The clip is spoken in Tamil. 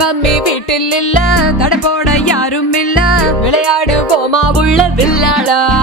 மம்மி வீட்டில் இல்ல, தடை போட யாரும் இல்ல, விளையாடு போமா உள்ள வில்லாடா.